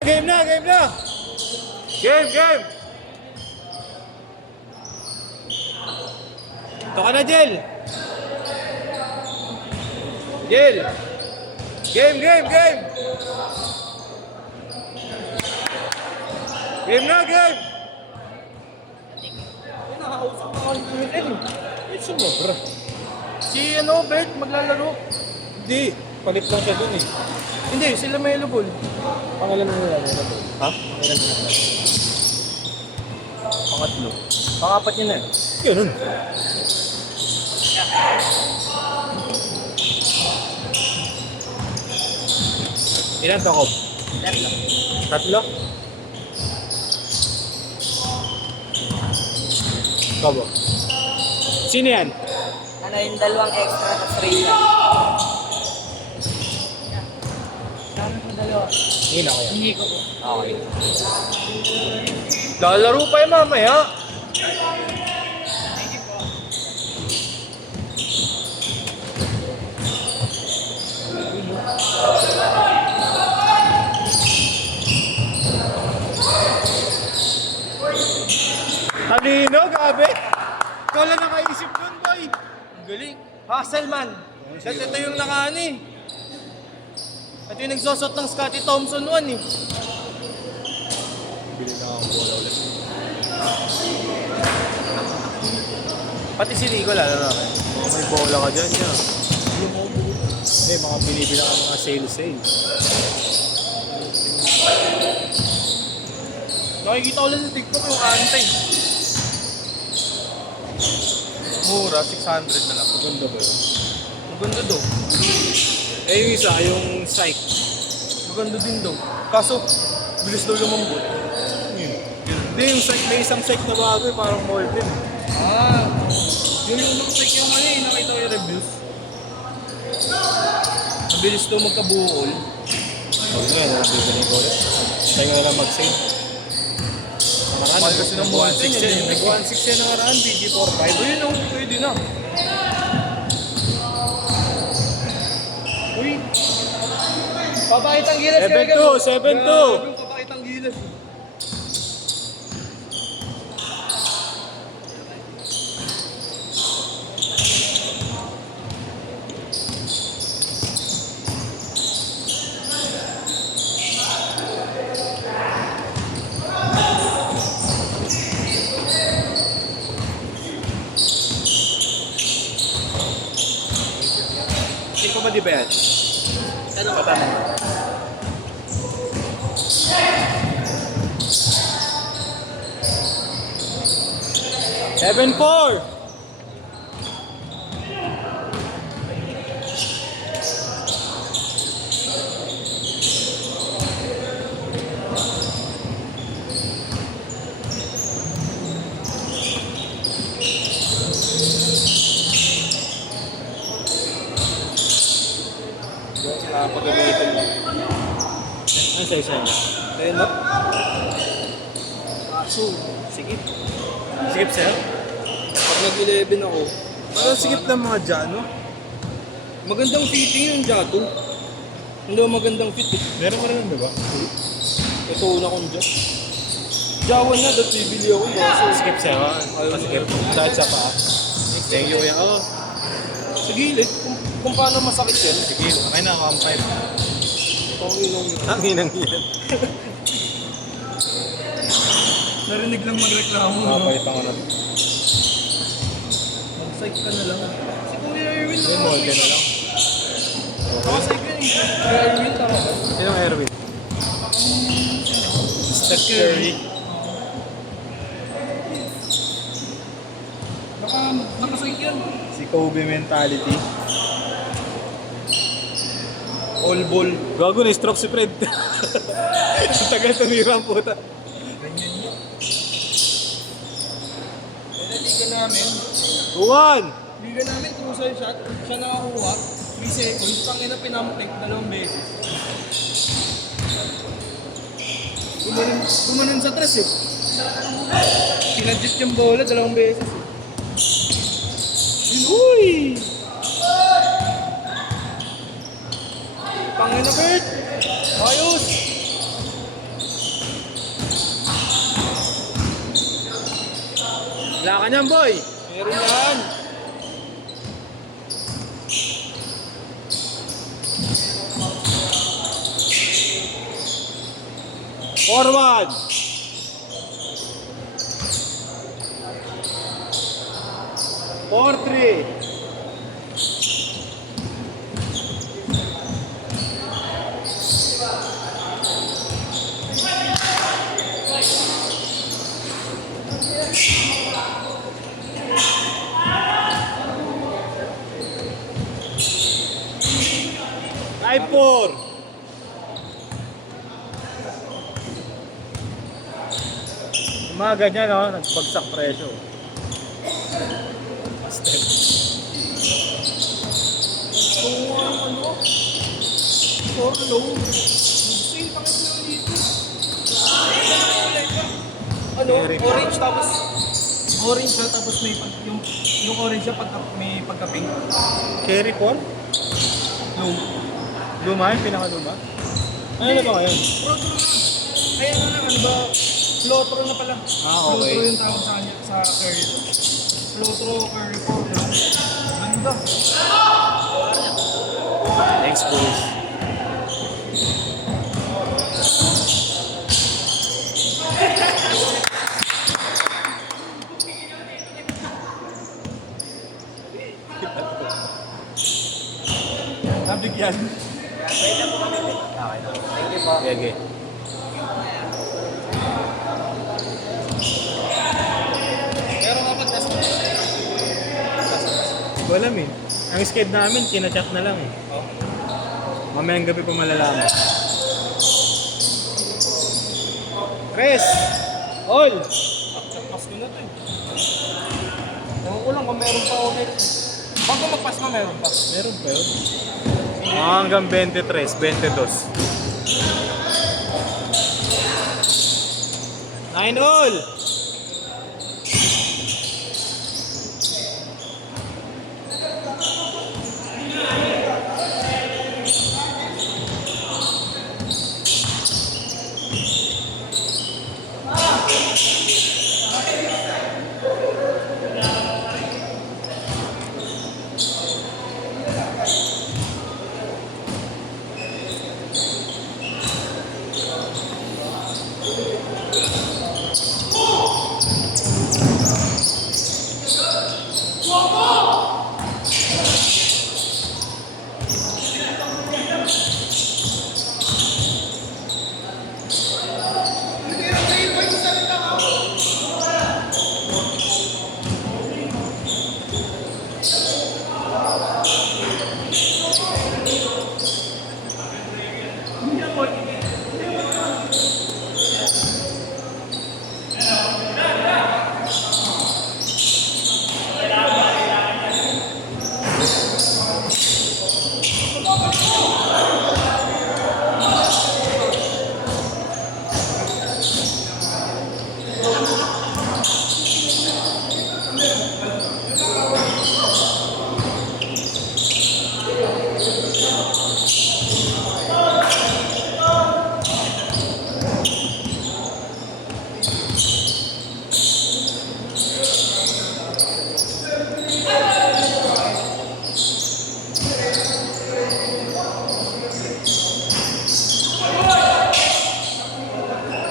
Game na, game na! Game, game! Ito ka na, Jel! Jel! Game, game, game! Game na, game! Nakakausap ako ng PML. Ay, sumobra. Si Bert, maglalaro. Hindi, palit lang siya dun eh. Hindi, sila may lubol. Pangalan mo nila, ha? Pangalan nila. Pangatlo. Pangapat niya na eh. Ganun. Ilan takob? Tatlo. Tatlo? Ikaw ba? Sino yan? Ano yung dalawang extra na free lang. Ano yung dalawa? Hindi na ko yan. Hindi ko po. Okay. Lalaro pa yung mamaya. Talino, gabi! Ikaw lang nakaisip nun, boy! Ang galing. Hasselman. At ito yung nakaani. Ito yung nagsosot ng Scottie Thompson 1 eh. Bili na akong bola ulit. Pati si Nico lalo na kayo. Mga may bola ka dyan, yan. Hindi, mga binibila ka mga sale-sale. Nakikita ko lang sa TikTok yung antay. Mura, 600 na lang. Maganda ba yun? Maganda daw. Eh, yung isa, yung psych. Maganda din daw. Kaso, bilis daw lumambot. Hindi, yung psych, may isang psych na bago eh, parang Molten. Ah, yung looks yung ano eh, nakita ko yung reviews. Mabilis daw magkabuol. Huwag na, nabibili ko ulit. Tayo na lang mag-save. Mahal kasi ng Molten 1.6 eh. yan. Nag-1.6 yan nakaraan, BG45. Ayun oh, pwede na. Uy! Papakitang gilas 7-2, 7-2. Grabe, papakitang gilas. Hindi ko ba di ba yan? Ano ka tanong? Seven four. Pagamitin mo. Ano sa isa niya? Ayun no? Kaso, sigit. Skip sir? Pag nag-11 ako, Parang skip ng mga dyan, no? magandang fitting yung Jato. Hindi ako magandang fit eh. Meron mo rin, di ba? Ito una kong Jato. Jawan na, dapat bibili ako. Kaso, Skip sir, ha? Skip. Dahil sa paa. Thank you, kuya. Oh, sa gilid, kung paano masakit yan. sige. Okay na, 1.5. Panginong Ang hinang yan. narinig lang magreklamo. Nakapalitan ko na. Mag-psych ka na lang. Si Kuya Erwin Yung Molten na lang. Nakapsike ka eh. Kuya Erwin, tama ba? Sinong Erwin? Steph Curry. Nakapsike yan. Si Kobe mentality. All ball. Gago na, stroke si Fred. Sa tagal tumira ang puta. Kaya liga namin. Juan! Liga namin, crucial shot. Siya nakakuha. 3 seconds. Tangina pinamplek 2 beses. Gumanon sa tres eh. Pinadjit yung bola 2 beses eh. Uy! Pangina Bert! Ayos! Wala ka niyan, boy. Meron yan. Forward. 4-3. Five, 4. Yung mga ganyan, no? Nagbagsak presyo. For low. Sale pa kasi lang dito. Ano? Orange tapos orange siya tapos may yung orange siya pagka may pagka-pink. Carry 4? Low. Luma, yung pinakaluma? Ano na ba ngayon? Flotro na. Kaya nga ano ba? Flotro na pala. Ah, okay. Flotro yung tawag sa kanya sa curry. Flotro curry for low. Ganda. Thanks, boys. Nabigyan. Okay na. Thank you po. Okay. Meron ka pag-test mo. Ko alam eh. Ang sked namin, kinachat na lang eh. Mamayang gabi pa malalaman. Chris! All! Pas ko na to eh. Ewan ko lang kung meron pa okay. Bago magpas mo meron pa. Meron pa yun. Hanggang 23, 22. 9 all!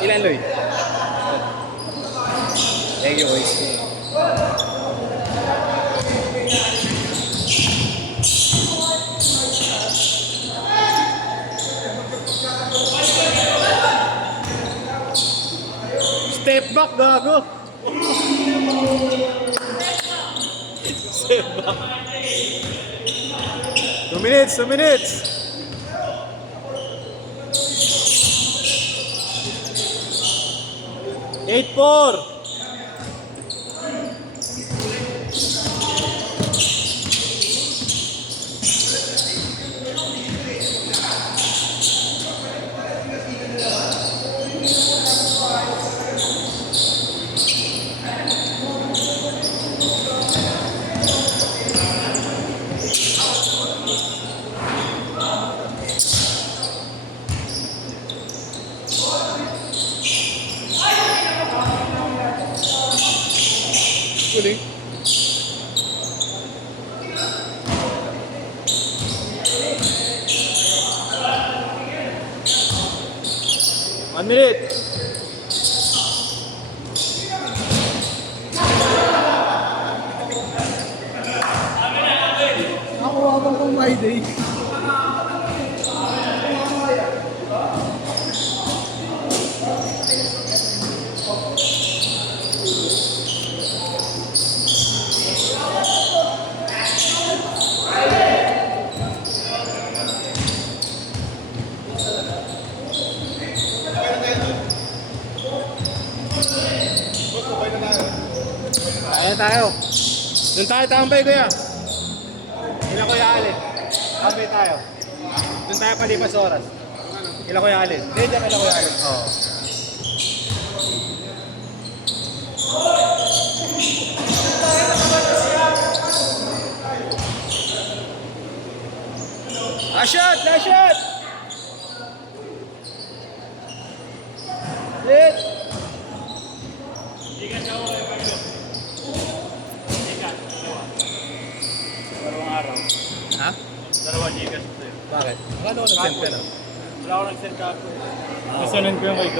Ilan, Lloyd? Thank you, boys. Step back, gago! Step back. 2 minutes, 2 minutes! Eight, 4. Galing. One minute. Nakuha ko kung my day. Kaya tayo. Doon tayo tambay, kuya. Kila Kuya Alin. Tambay tayo. Doon tayo palipas oras. Kila Kuya Alin. Hindi, dyan kila Kuya Alin. Oo. Last shot! Last shot! Lit! Dalawang araw. Ha? Dalawa gigas ito eh. Bakit? Paano ko nag-send ka na? Wala ako nag-send ka. Nasanan ko yung kay